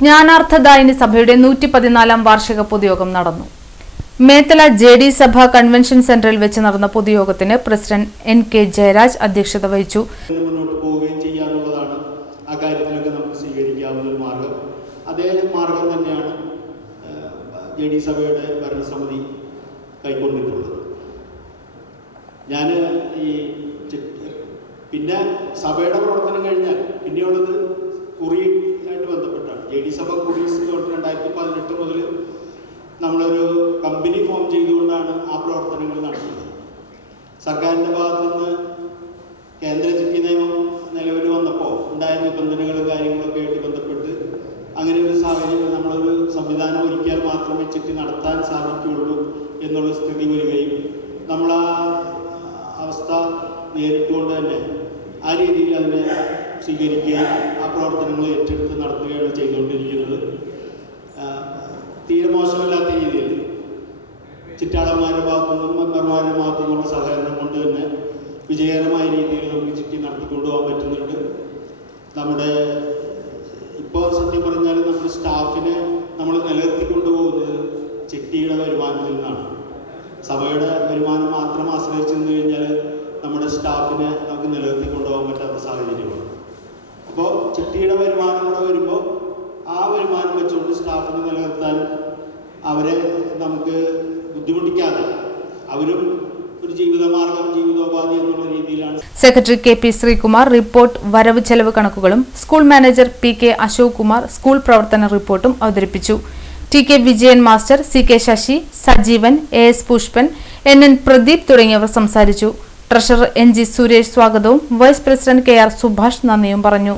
ജ്ഞാനാർത്ഥദായിനി സഭയുടെ 114 വാർഷിക പൊതുയോഗം നടന്നു. മേത്തല ജെഡി സഭ കൺവെൻഷൻ സെന്ററിൽ വെച്ച് നടന്ന പൊതുയോഗത്തിന് പ്രസിഡന്റ് NK ജയരാജ് അധ്യക്ഷത വഹിച്ചു. അതേ മാർഗം തന്നെയാണ് ജെഡി സഭയുടെ ഭരണസമിതി കൈക്കൊണ്ടിട്ടുള്ളത്. ഞാൻ പിന്നെ സഭയുടെ പ്രവർത്തനം കഴിഞ്ഞാൽ പിന്നെയുള്ളത് കുറിയായിട്ട് ബന്ധപ്പെട്ടാണ്. ജെഡി സഭ കുറീസ് 2018 മുതൽ നമ്മളൊരു കമ്പനി ഫോം ചെയ്തുകൊണ്ടാണ് ആ പ്രവർത്തനങ്ങൾ നടത്തുന്നത്. സർക്കാരിൻ്റെ ഭാഗത്തു നിന്ന് കേന്ദ്ര ചിട്ടി നിയമം നിലവിൽ വന്നപ്പോൾ ഉണ്ടായ നിബന്ധനകളും കാര്യങ്ങളൊക്കെ ആയിട്ട് ബന്ധപ്പെട്ട് അങ്ങനെ ഒരു സാഹചര്യം നമ്മളൊരു സംവിധാനം ഒരുക്കിയാൽ മാത്രമേ ചിട്ടി നടത്താൻ സാധിക്കുകയുള്ളൂ എന്നുള്ള സ്ഥിതി വരികയും നമ്മൾ ആ അവസ്ഥ നേരിട്ടുകൊണ്ട് തന്നെ ആ രീതിയിൽ അതിനെ സ്വീകരിക്കുകയും ആ പ്രവർത്തനങ്ങൾ ഏറ്റെടുത്ത് നടത്തുകയാണ് ചെയ്തുകൊണ്ടിരിക്കുന്നത്. തീരെ മോശമല്ലാത്ത രീതിയിൽ ചിറ്റാളന്മാരുടെ ഭാഗത്തുനിന്നും മെമ്പർമാരുടെ ഭാഗത്തുനിന്നുള്ള സഹകരണം കൊണ്ട് തന്നെ വിജയകരമായ രീതിയിൽ നമുക്ക് ചിട്ടി നടത്തിക്കൊണ്ടുപോകാൻ പറ്റുന്നുണ്ട്. നമ്മുടെ ഇപ്പോൾ സത്യം പറഞ്ഞാൽ നമ്മുടെ സ്റ്റാഫിനെ നമ്മൾ നിലനിർത്തിക്കൊണ്ടുപോകുന്നത് ചിട്ടിയുടെ വരുമാനത്തിൽ നിന്നാണ്. സഭയുടെ വരുമാനം മാത്രം ആശ്രയിച്ചു നിന്ന് കഴിഞ്ഞാൽ നമ്മുടെ സ്റ്റാഫിനെ നമുക്ക് നിലനിർത്തിക്കൊണ്ടുപോകാൻ പറ്റാത്ത സാഹചര്യമാണ്. അപ്പോൾ ചിട്ടിയുടെ വരുമാനം കൂടെ വരുമ്പോൾ ആ വരുമാനം വെച്ചുകൊണ്ട് സ്റ്റാഫിനെ നിലനിർത്താൻ അവരെ നമുക്ക് ബുദ്ധിമുട്ടിക്കാതെ അവരും ഒരു ജീവിതമാർഗം ജീവിതോപാധി എന്നുള്ള രീതിയിലാണ്. സെക്രട്ടറി KP ശ്രീകുമാർ റിപ്പോർട്ട് വരവ് ചെലവ് കണക്കുകളും school manager PK Ashok Kumar school പ്രവർത്തന റിപ്പോർട്ടും അവതരിപ്പിച്ചു. TK Vijayan master, CK Sasi, Sajeevan, AS Pushpan, NN Pradeep തുടങ്ങിയവർ സംസാരിച്ചു. ട്രഷറർ NG സുരേഷ് സ്വാഗതവും വൈസ് പ്രസിഡന്റ് KR സുഭാഷ് നന്ദിയും പറഞ്ഞു.